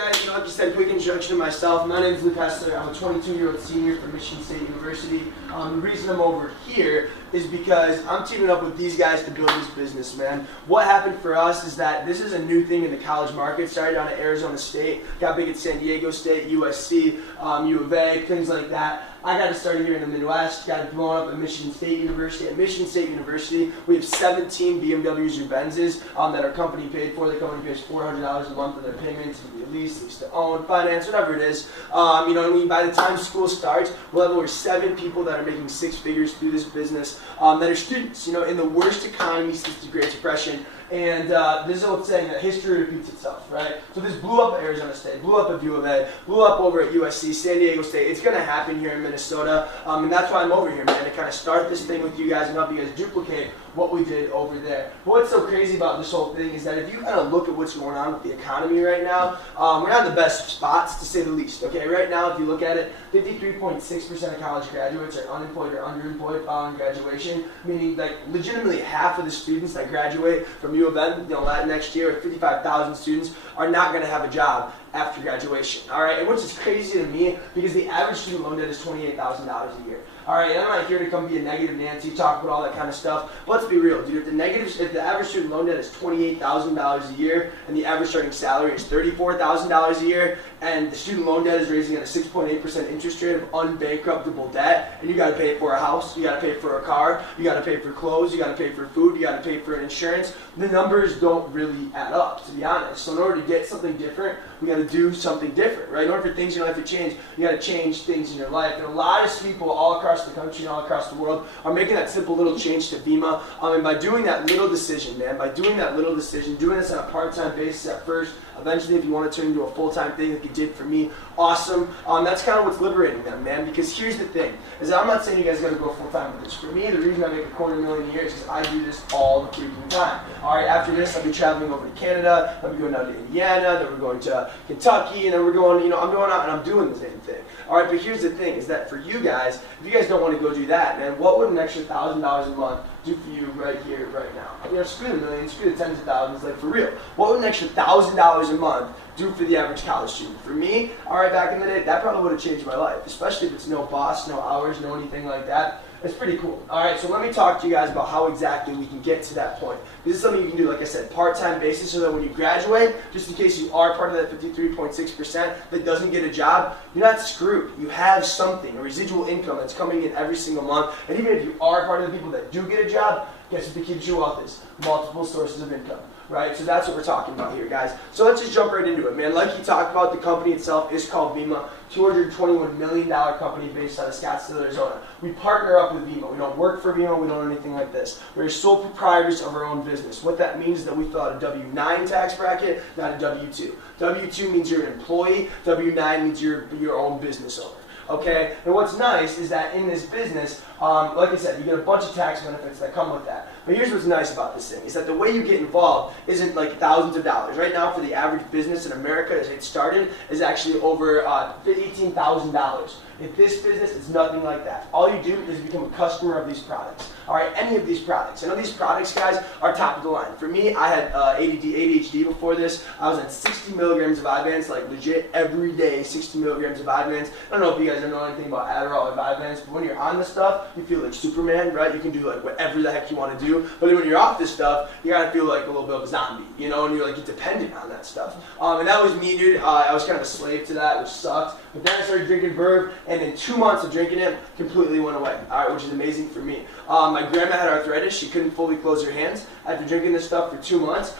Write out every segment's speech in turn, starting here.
guys, like you said, quick introduction to myself. My name is Luke Hessler. I'm a 22-year-old senior from Michigan State University. The reason I'm over here is because I'm teaming up with these guys to build this business, man. What happened for us is that this is a new thing in the college market. Started down at Arizona State, got big at San Diego State, USC, U of A, things like that. I got it started here in the Midwest, got it blown up at Michigan State University. At Michigan State University, we have 17 BMWs or Benzes that our company paid for. The company pays $400 a month for their payments, lease to own, finance, whatever it is. By the time school starts, we'll have over 7 people that are making 6 figures through this business that are students, in the worst economy since the Great Depression. And this is old saying that history repeats itself, right? So this blew up at Arizona State, blew up at U of A, blew up over at USC, San Diego State. It's going to happen here in Minnesota, and that's why I'm over here, man, to kind of start this thing with you guys and help you guys duplicate what we did over there. But what's so crazy about this whole thing is that if you kind of look at what's going on with the economy right now, we're not in the best spots, to say the least. Okay, right now, if you look at it, 53.6% of college graduates are unemployed or underemployed following graduation, meaning like legitimately half of the students that graduate from U of M, next year, 55,000 students, are not going to have a job after graduation. All right, and which is crazy to me because the average student loan debt is $28,000 a year. All right, and I'm not here to come be a negative Nancy, talk about all that kind of stuff. But let's be real, dude. If the average student loan debt is $28,000 a year, and the average starting salary is $34,000 a year, and the student loan debt is raising at a 6.8% interest rate of unbankruptable debt, and you got to pay for a house, you got to pay for a car, you got to pay for clothes, you got to pay for food, you got to pay for insurance. The numbers don't really add up, to be honest. So in order to get something different, we got to do something different, right? In order for things in your life to change, you got to change things in your life. And a lot of people all across the country and all across the world are making that simple little change to Vima. And by doing that little decision, man, doing this on a part-time basis at first, eventually if you want to turn into a full-time thing like you did for me, awesome. That's kind of what's liberating them, man, because here's the thing, is that I'm not saying you guys got to go full-time with this. For me, the reason I make $250,000 a year is because I do this all the freaking time. All right, after this, I'll be traveling over to Canada, I'll be going down to Indiana, then we're going to Kentucky, and then we're going, I'm going out and I'm doing the same thing. All right, but here's the thing, is that for you guys, if you guys don't want to go do that, man, what would an extra $1,000 a month do for you right here, right now? Screw the millions, screw the tens of thousands, like for real. What would an extra $1,000 a month do for the average college student? For me, all right, back in the day, that probably would have changed my life, especially if it's no boss, no hours, no anything like that. It's pretty cool. All right, so let me talk to you guys about how exactly we can get to that point. This is something you can do, like I said, part-time basis, so that when you graduate, just in case you are part of that 53.6% that doesn't get a job, you're not screwed. You have something, a residual income that's coming in every single month. And even if you are part of the people that do get a job, guess what the key to true wealth is? Multiple sources of income. Right, so that's what we're talking about here, guys. So let's just jump right into it, man. Like you talked about, the company itself is called Vima, $221 million company based out of Scottsdale, Arizona. We partner up with Vima. We don't work for Vima. We don't do anything like this. We're sole proprietors of our own business. What that means is that we fill out a W-9 tax bracket, not a W-2. W-2 means you're an employee. W-9 means you're your own business owner. Okay, and what's nice is that in this business, like I said, you get a bunch of tax benefits that come with that. But here's what's nice about this thing, is that the way you get involved isn't like thousands of dollars. Right now, for the average business in America, as it started, is actually over $18,000. In this business, it's nothing like that. All you do is become a customer of these products. All right, any of these products. I know these products, guys, are top of the line. For me, I had ADHD before this. I was on 60 milligrams of Vyvanse, like legit every day, 60 milligrams of Vyvanse. I don't know if you guys know anything about Adderall or Vyvanse, but when you're on this stuff, you feel like Superman, right? You can do like whatever the heck you want to do. But when you're off this stuff, you gotta feel like a little bit of a zombie, and you're like dependent on that stuff. And that was me, dude. I was kind of a slave to that, which sucked. But then I started drinking Verve, and in 2 months of drinking it, completely went away. All right, which is amazing for me. My grandma had arthritis. She couldn't fully close her hands. After drinking this stuff for 2 months,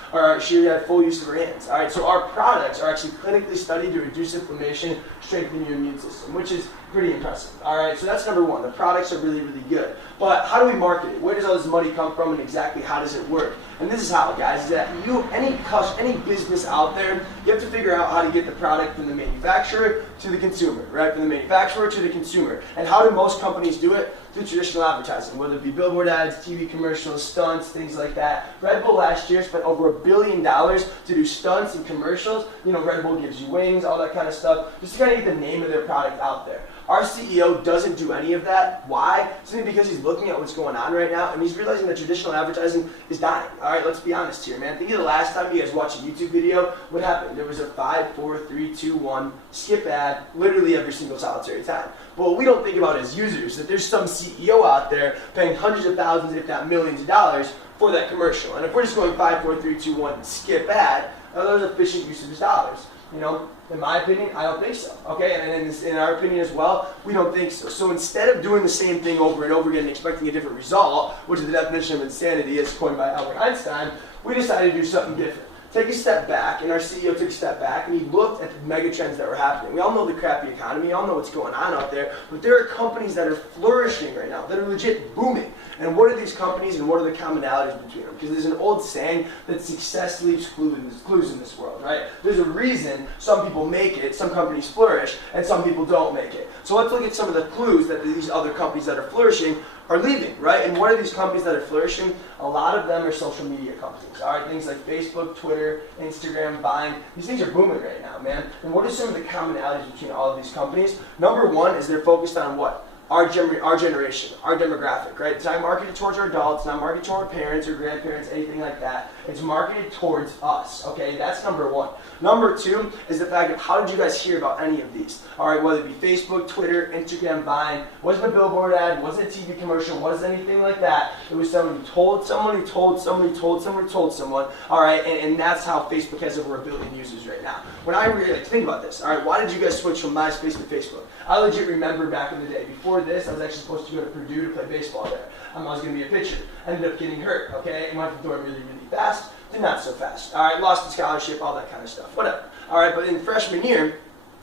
she had full use of her hands. All right, so our products are actually clinically studied to reduce inflammation, strengthen your immune system, which is pretty impressive. All right, so that's number one. The products are really, really good. But how do we market it? Where does all this money come from, and exactly how does it work? And this is how, guys, is that any business out there, you have to figure out how to get the product from the manufacturer to the consumer, right? From the manufacturer to the consumer. And how do most companies do it? through traditional advertising, whether it be billboard ads, TV commercials, stunts, things like that. Red Bull last year spent over $1 billion to do stunts and commercials. You know, Red Bull gives you wings, all that kind of stuff, just to kind of get the name of their product out there. Our CEO doesn't do any of that. Why? Simply because he's looking at what's going on right now and he's realizing that traditional advertising is dying. All right, let's be honest here, man. Think of the last time you guys watched a YouTube video. What happened? There was a 5, 4, 3, 2, 1 skip ad literally every single solitary time. But what we don't think about as users, that there's some CEO out there paying hundreds of thousands, if not millions of dollars for that commercial. And if we're just going 5, 4, 3, 2, 1 skip ad, are those efficient use of his dollars? You know, in my opinion, I don't think so. Okay, and in our opinion as well, we don't think so. So instead of doing the same thing over and over again and expecting a different result, which is the definition of insanity as coined by Albert Einstein, we decided to do something different. Take a step back, and our CEO took a step back, and he looked at the mega trends that were happening. We all know the crappy economy, we all know what's going on out there, but there are companies that are flourishing right now, that are legit booming. And what are these companies, and what are the commonalities between them? Because there's an old saying that success leaves clues in this world, right? There's a reason some people make it, some companies flourish, and some people don't make it. So let's look at some of the clues that these other companies that are flourishing are leaving, right? And what are these companies that are flourishing? A lot of them are social media companies, all right? Things like Facebook, Twitter, Instagram, Vine. These things are booming right now, man. And what are some of the commonalities between all of these companies? Number one is they're focused on what? Our generation, our demographic, right? It's not marketed towards our adults, not marketed to our parents or grandparents, anything like that. It's marketed towards us, okay? That's number one. Number two is the fact of how did you guys hear about any of these? All right, whether it be Facebook, Twitter, Instagram, Vine, wasn't a billboard ad, wasn't a TV commercial, wasn't anything like that. It was someone who told someone, who told someone, who told someone, who told someone, all right? And that's how Facebook has over 1 billion users right now. When I really think about this, all right, why did you guys switch from MySpace to Facebook? I legit remember back in the day, before this, I was actually supposed to go to Purdue to play baseball there. I was going to be a pitcher. Ended up getting hurt, okay? And went to the door really, really fast to not so fast. All right, lost the scholarship, all that kind of stuff, whatever. All right, but in freshman year,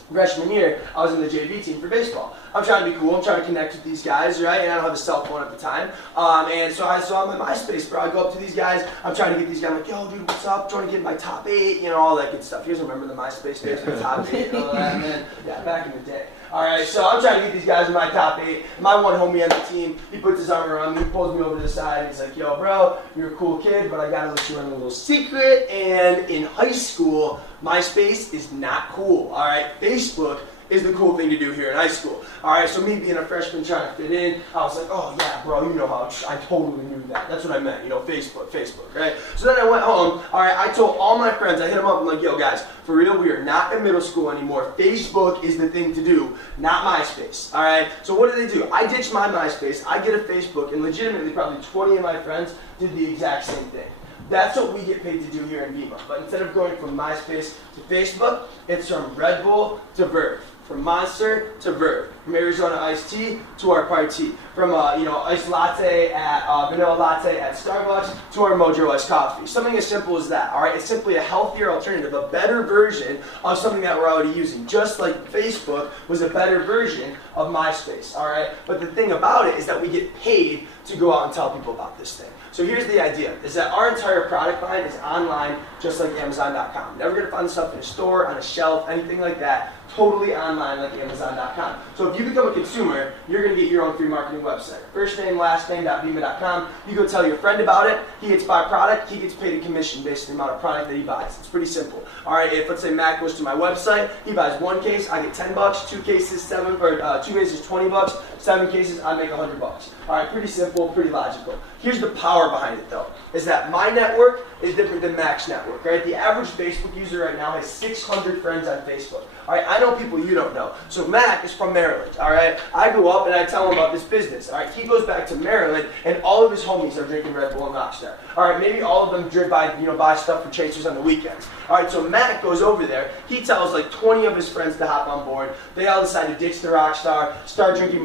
I was in the JV team for baseball. I'm trying to be cool, I'm trying to connect with these guys, right? And I don't have a cell phone at the time. And so I saw on my MySpace, bro, I go up to these guys, I'm trying to get these guys, I'm like, yo, dude, what's up? I'm trying to get my top 8, you know, all that good stuff. You guys remember the MySpace days, the top 8 and all that, man? Yeah, back in the day. All right, so I'm trying to get these guys in my top 8. My one homie on the team, he puts his arm around me, he pulls me over to the side, and he's like, yo, bro, you're a cool kid, but I gotta let you in a little secret. And in high school, MySpace is not cool, all right? Facebook is the cool thing to do here in high school. All right, so me being a freshman trying to fit in, I was like, oh yeah, bro, you know how I totally knew that. That's what I meant, you know, Facebook, right? So then I went home, all right, I told all my friends, I hit them up, I'm like, yo guys, for real, we are not in middle school anymore. Facebook is the thing to do, not MySpace, all right? So what did they do? I ditched my MySpace, I get a Facebook, and legitimately probably 20 of my friends did the exact same thing. That's what we get paid to do here in Vima. But instead of going from MySpace to Facebook, it's from Red Bull to Verve. From Monster to Verve, from Arizona iced tea to our party, from iced latte at vanilla latte at Starbucks to our Mojo iced coffee. Something as simple as that. All right, it's simply a healthier alternative, a better version of something that we're already using. Just like Facebook was a better version of MySpace. All right, but the thing about it is that we get paid to go out and tell people about this thing. So here's the idea, is that our entire product line is online, just like Amazon.com. Never gonna find stuff in a store, on a shelf, anything like that, totally online like Amazon.com. So if you become a consumer, you're gonna get your own free marketing website. First name, last name.vima.com. You go tell your friend about it, he gets buy product, he gets paid a commission based on the amount of product that he buys. It's pretty simple. All right, if let's say Mac goes to my website, he buys 1 case, I get $10, 2 cases, 2 cases, $20, 7 cases, I make $100. All right, pretty simple, pretty logical. Here's the power behind it though, is that my network is different than Mac's network, right? The average Facebook user right now has 600 friends on Facebook. All right, I know people you don't know. So Mac is from Maryland, all right? I go up and I tell him about this business, all right? He goes back to Maryland and all of his homies are drinking Red Bull and Rockstar. All right, maybe all of them buy stuff for chasers on the weekends. All right, so Mac goes over there. He tells like 20 of his friends to hop on board. They all decide to ditch the Rockstar, start drinking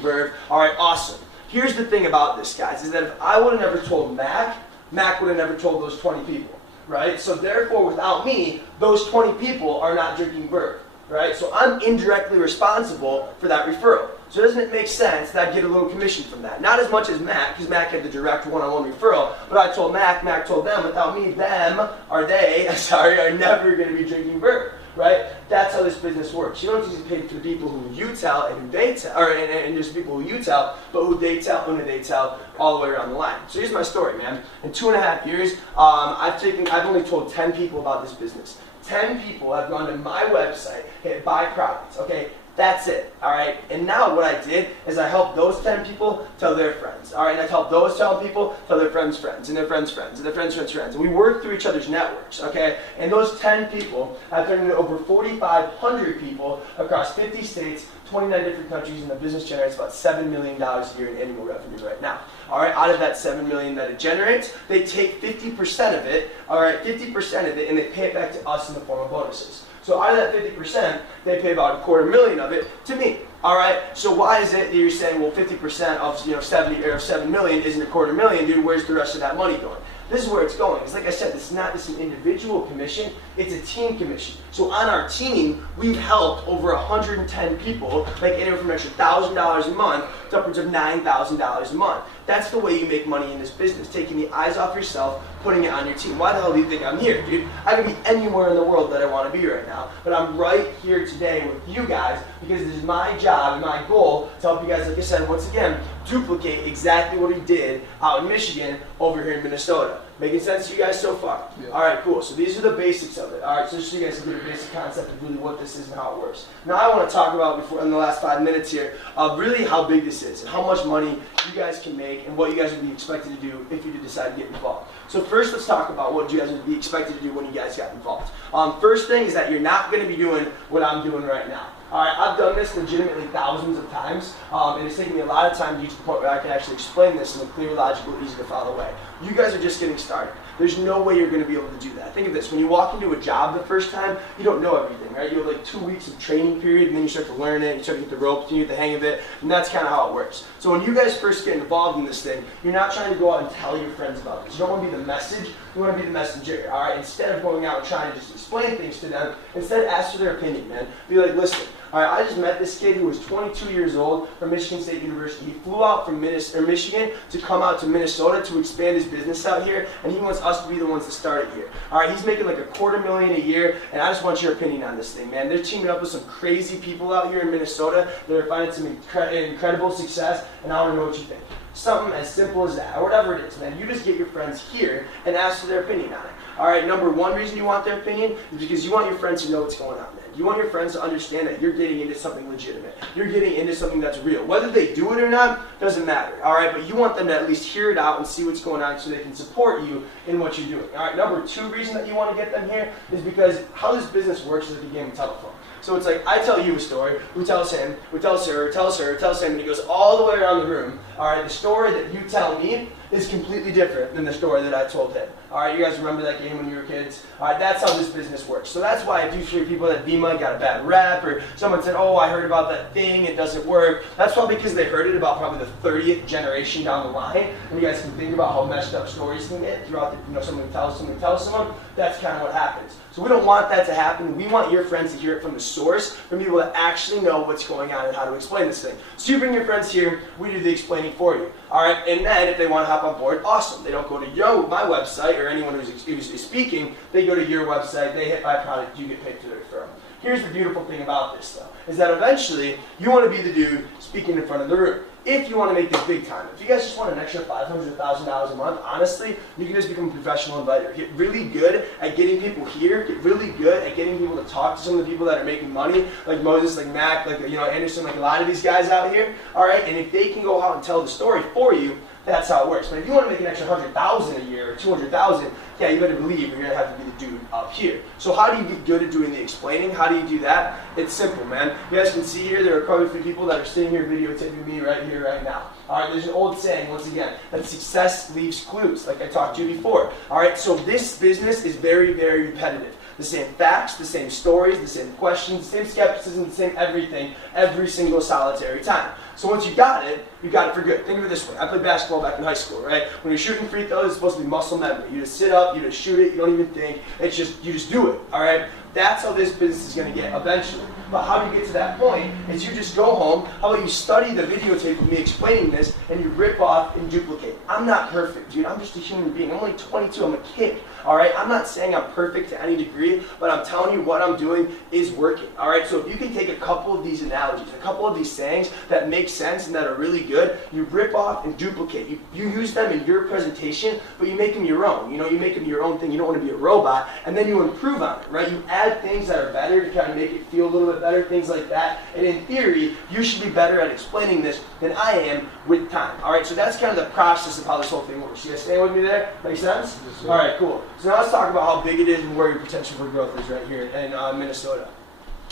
Verve. All right, awesome. Here's the thing about this, guys, is that if I would have never told Mac, Mac would have never told those 20 people, right? So therefore, without me, those 20 people are not drinking Verve, right? So I'm indirectly responsible for that referral. So doesn't it make sense that I get a little commission from that? Not as much as Mac, because Mac had the direct one-on-one referral, but I told Mac, Mac told them, without me, are never going to be drinking Verve, right? That's how this business works. You don't just pay for the people who you tell and who they tell, and there's people who you tell, but who they tell and who they tell all the way around the line. So here's my story, man. In 2.5 years, I've only told 10 people about this business. 10 people have gone to my website, hit buy products, okay? That's it, all right? And now what I did is I helped those 10 people tell their friends, all right? And I helped those 10 people tell their friends' friends, and their friends' friends, and their friends' friends' friends. And we work through each other's networks, okay? And those 10 people have turned into over 4,500 people across 50 states, 29 different countries, and the business generates about $7 million a year in annual revenue right now. All right, out of that $7 million that it generates, they take 50% of it, all right, 50% of it, and they pay it back to us in the form of bonuses. So out of that 50%, they pay about $250,000 of it to me. All right. So why is it that you're saying, well, 50% of 7 million isn't $250,000, dude? Where's the rest of that money going? This is where it's going. It's like I said, it's not just an individual commission, it's a team commission. So on our team, we've helped over 110 people make anywhere from an extra $1,000 a month to upwards of $9,000 a month. That's the way you make money in this business, taking the eyes off yourself, putting it on your team. Why the hell do you think I'm here, dude? I could be anywhere in the world that I want to be right now, but I'm right here today with you guys because this is my job and my goal to help you guys, like I said, once again, duplicate exactly what we did out in Michigan over here in Minnesota. Making sense to you guys so far? Yeah. All right, cool. So these are the basics of it. All right, so just so you guys can get a basic concept of really what this is and how it works. Now I want to talk about, in the last 5 minutes here, really how big this is and how much money you guys can make and what you guys would be expected to do if you did decide to get involved. So first, let's talk about what you guys would be expected to do when you guys got involved. First thing is that you're not going to be doing what I'm doing right now. All right, I've done this legitimately thousands of times, and it's taken me a lot of time to reach the point where I can actually explain this in a clear, logical, easy to follow way. You guys are just getting started. There's no way you're going to be able to do that. Think of this. When you walk into a job the first time, you don't know everything, right? You have like 2 weeks of training period, and then you start to learn it, you start to get the ropes, you get the hang of it, and that's kind of how it works. So when you guys first get involved in this thing, you're not trying to go out and tell your friends about this. You don't want to be the message, you want to be the messenger, all right? Instead of going out and trying to just explain things to them, instead ask for their opinion, man. Be like, listen, all right, I just met this kid who was 22 years old from Michigan State University. He flew out from Michigan to come out to Minnesota to expand his business out here, and he wants us to be the ones to start it here. All right, he's making like $250,000 a year, and I just want your opinion on this thing, man. They're teaming up with some crazy people out here in Minnesota that are finding some incredible success, and I want to know what you think. Something as simple as that, or whatever it is, man. You just get your friends here and ask for their opinion on it. All right, number one reason you want their opinion is because you want your friends to know what's going on, man. You want your friends to understand that you're getting into something legitimate. You're getting into something that's real. Whether they do it or not, doesn't matter, all right? But you want them to at least hear it out and see what's going on so they can support you in what you're doing. All right, number two reason that you want to get them here is because how this business works is like a game of telephone. So it's like, I tell you a story, who tells him, who tells her, tells her, tells him, and he goes all the way around the room. All right, the story that you tell me is completely different than the story that I told him. All right, you guys remember that game when you were kids? All right, that's how this business works. So that's why if you hear people that Bima got a bad rap, or someone said, oh, I heard about that thing, it doesn't work, that's probably because they heard it about probably the 30th generation down the line, and you guys can think about how messed up stories can get throughout the, someone tells someone, that's kind of what happens. So we don't want that to happen. We want your friends to hear it from the source, from people that actually know what's going on and how to explain this thing. So you bring your friends here, we do the explaining for you. All right, and then if they want to hop on board, awesome. They don't go to my website or anyone who's speaking, they go to your website, they hit buy product, you get paid to their firm. Here's the beautiful thing about this though, is that eventually you want to be the dude speaking in front of the room. If you want to make this big time, if you guys just want an extra $500 to $1,000 a month, honestly, you can just become a professional inviter. Get really good at getting people here. Get really good at getting people to talk to some of the people that are making money, like Moses, like Mac, like Anderson, like a lot of these guys out here. All right, and if they can go out and tell the story for you, that's how it works. But if you want to make an extra $100,000 a year or $200,000, yeah, you better believe you're gonna have to be the dude up here. So how do you get good at doing the explaining? How do you do that? It's simple, man. You guys can see here, there are probably a few people that are sitting here videotaping me right here, right now. All right, there's an old saying, once again, that success leaves clues, like I talked to you before. All right, so this business is very, very repetitive. The same facts, the same stories, the same questions, the same skepticism, the same everything, every single solitary time. So once you got it for good. Think of it this way. I played basketball back in high school, right? When you're shooting free throws, it's supposed to be muscle memory. You just sit up, you just shoot it, you don't even think. It's just, you just do it, all right? That's how this business is going to get eventually. But how do you get to that point is you just go home, how about you study the videotape of me explaining this, and you rip off and duplicate. I'm not perfect, dude. I'm just a human being. I'm only 22. I'm a kid. All right? I'm not saying I'm perfect to any degree, but I'm telling you what I'm doing is working. All right? So if you can take a couple of these analogies, a couple of these sayings that make sense and that are really good, you rip off and duplicate. You use them in your presentation, but you make them your own. You know, you make them your own thing. You don't want to be a robot, and then you improve on it, right? You add things that are better to kind of make it feel a little bit better, things like that. And in theory, you should be better at explaining this than I am with time. All right? So that's kind of the process of how this whole thing works. You guys staying with me there? Make sense? Yes, sir. All right, cool. So now let's talk about how big it is and where your potential for growth is right here in Minnesota.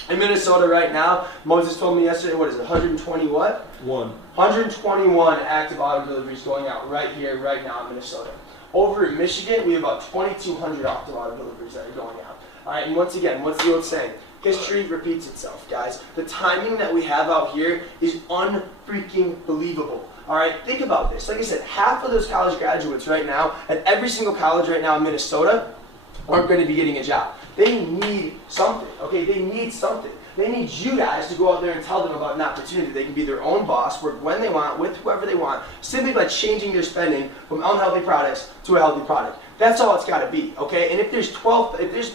In Minnesota right now, Moses told me yesterday, what is it, 120 what? 121 active auto deliveries going out right here, right now in Minnesota. Over in Michigan, we have about 2,200 active auto deliveries that are going out. All right, and once again, what's the old saying? History repeats itself, guys. The timing that we have out here is unfreaking believable. All right, think about this. Like I said, half of those college graduates right now at every single college right now in Minnesota aren't going to be getting a job. They need something, okay? They need something. They need you guys to go out there and tell them about an opportunity. They can be their own boss, work when they want, with whoever they want, simply by changing their spending from unhealthy products to a healthy product. That's all it's got to be, okay? And if there's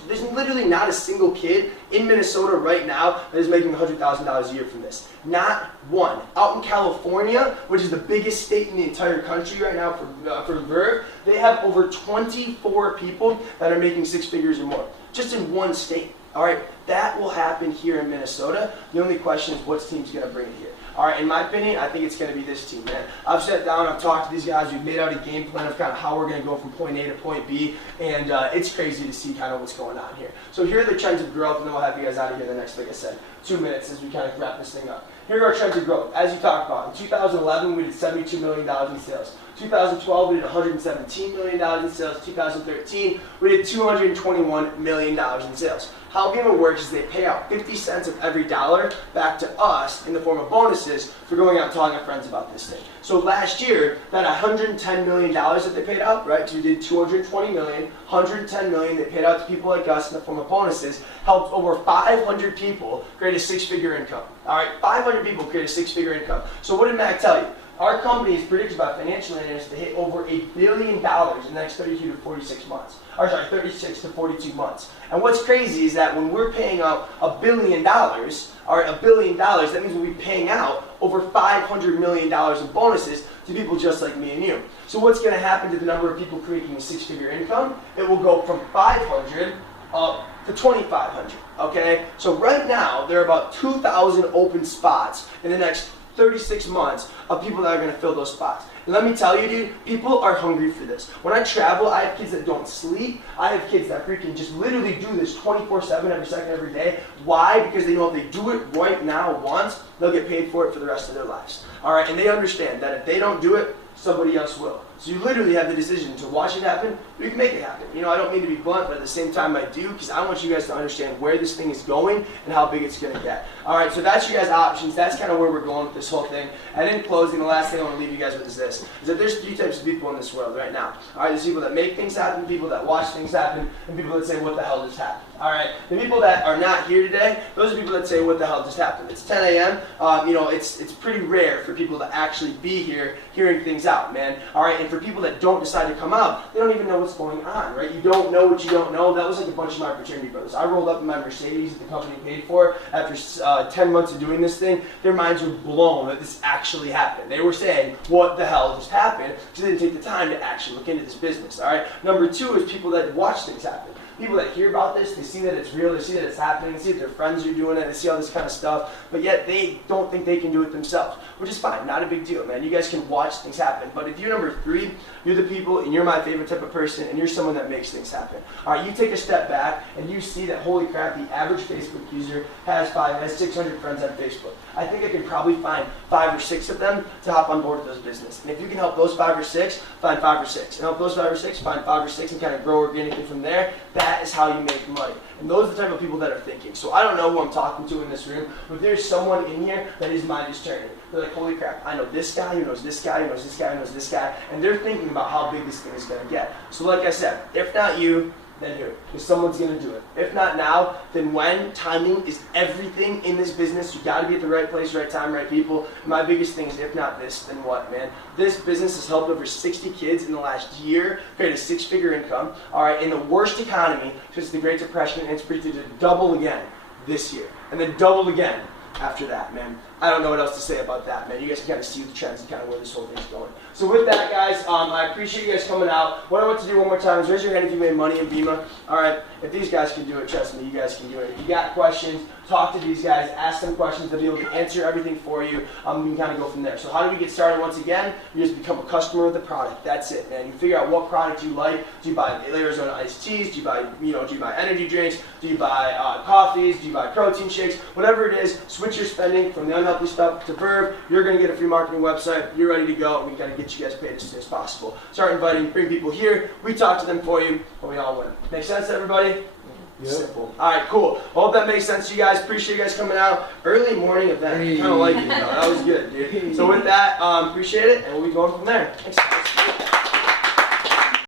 there's literally not a single kid in Minnesota right now that is making $100,000 a year from this. Not one. Out in California, which is the biggest state in the entire country right now for Verve, they have over 24 people that are making six figures or more, just in one state. All right, that will happen here in Minnesota. The only question is what team's going to bring it here. All right, in my opinion, I think it's going to be this team, man. I've sat down, I've talked to these guys, we've made out a game plan of kind of how we're going to go from point A to point B, and it's crazy to see kind of what's going on here. So here are the trends of growth, and then we'll have you guys out of here in the next, like I said, 2 minutes as we kind of wrap this thing up. Here are our trends of growth. As you talked about, in 2011, we did $72 million in sales. 2012, we did $117 million in sales. 2013, we did $221 million in sales. How Gamer works is they pay out 50 cents of every dollar back to us in the form of bonuses for going out and telling our friends about this thing. So last year, that $110 million that they paid out, right, so we did $220 million, $110 million they paid out to people like us in the form of bonuses, helped over 500 people create a six-figure income. All right, 500 people create a six-figure income. So what did Mac tell you? Our company is predicted by financial analysts to hit over $1 billion in the next 32 to 46 months. Or sorry, 36 to 42 months. And what's crazy is that when we're paying out $1 billion, or $1 billion, that means we'll be paying out over $500 million in bonuses to people just like me and you. So what's going to happen to the number of people creating a six-figure income? It will go from 500 up to 2,500. Okay? So right now, there are about 2,000 open spots in the next 36 months of people that are going to fill those spots. And let me tell you, dude, people are hungry for this. When I travel, I have kids that don't sleep. I have kids that freaking just literally do this 24/7, every second, every day. Why? Because they know if they do it right now once, they'll get paid for it for the rest of their lives. All right, and they understand that if they don't do it, somebody else will. So you literally have the decision to watch it happen, or you can make it happen. You know, I don't mean to be blunt, but at the same time I do, because I want you guys to understand where this thing is going and how big it's going to get. All right, so that's your guys' options. That's kind of where we're going with this whole thing. And in closing, the last thing I want to leave you guys with is this, is that there's three types of people in this world right now. All right, there's people that make things happen, people that watch things happen, and people that say, what the hell just happened? All right, the people that are not here today, those are people that say, what the hell just happened? It's 10 a.m., you know, it's pretty rare for people to actually be here hearing things out, man. All right, and for people that don't decide to come out, they don't even know what's going on, right? You don't know what you don't know. That was like a bunch of my fraternity brothers. I rolled up in my Mercedes that the company paid for after 10 months of doing this thing. Their minds were blown that this actually happened. They were saying, what the hell just happened? Because they didn't take the time to actually look into this business, all right? Number two is people that watch things happen. People that hear about this, they see that it's real, they see that it's happening, they see that their friends are doing it, they see all this kind of stuff, but yet they don't think they can do it themselves, which is fine, not a big deal, man. You guys can watch things happen, but if you're number three, you're the people, and you're my favorite type of person, and you're someone that makes things happen. All right, you take a step back, and you see that, holy crap, the average Facebook user has 600 friends on Facebook. I think I can probably find 5 or 6 of them to hop on board with those business. And if you can help those 5 or 6, find 5 or 6. And help those 5 or 6, find 5 or 6, and kind of grow organically from there. That is how you make money. And those are the type of people that are thinking. So I don't know who I'm talking to in this room, but there's someone in here that his mind is turning. They're like, holy crap, I know this guy who knows this guy who knows this guy who knows this guy, and they're thinking about how big this thing is going to get. So like I said, if not you, then who? Because someone's gonna do it. If not now, then when? Timing is everything in this business. You gotta be at the right place, right time, right people. My biggest thing is, if not this, then what, man? This business has helped over 60 kids in the last year create a 6-figure income, all right, in the worst economy, since the Great Depression, and it's predicted to double again this year, and then double again after that, man. I don't know what else to say about that, man. You guys can kind of see the trends and kind of where this whole thing's going. So with that, guys, I appreciate you guys coming out. What I want to do one more time is raise your hand if you made money in Bima. All right, if these guys can do it, trust me, you guys can do it. If you got questions, talk to these guys, ask them questions. They'll be able to answer everything for you. We can kind of go from there. So how do we get started? Once again, you just become a customer of the product. That's it, man. You figure out what product you like. Do you buy Arizona iced teas? Do you buy, do you buy energy drinks? Do you buy coffees? Do you buy protein shakes? Whatever it is, switch your spending from the unhealthy stuff to Verve. You're going to get a free marketing website. You're ready to go. We got to get you guys paid as soon as possible. Start inviting, bring people here. We talk to them for you, and we all win. Make sense to everybody? Yep. Simple. All right, cool. Well, hope that makes sense to you guys. Appreciate you guys coming out. Early morning event. Kind of like it, though. That was good, dude. So with that, appreciate it, and we'll be going from there. Thanks, guys.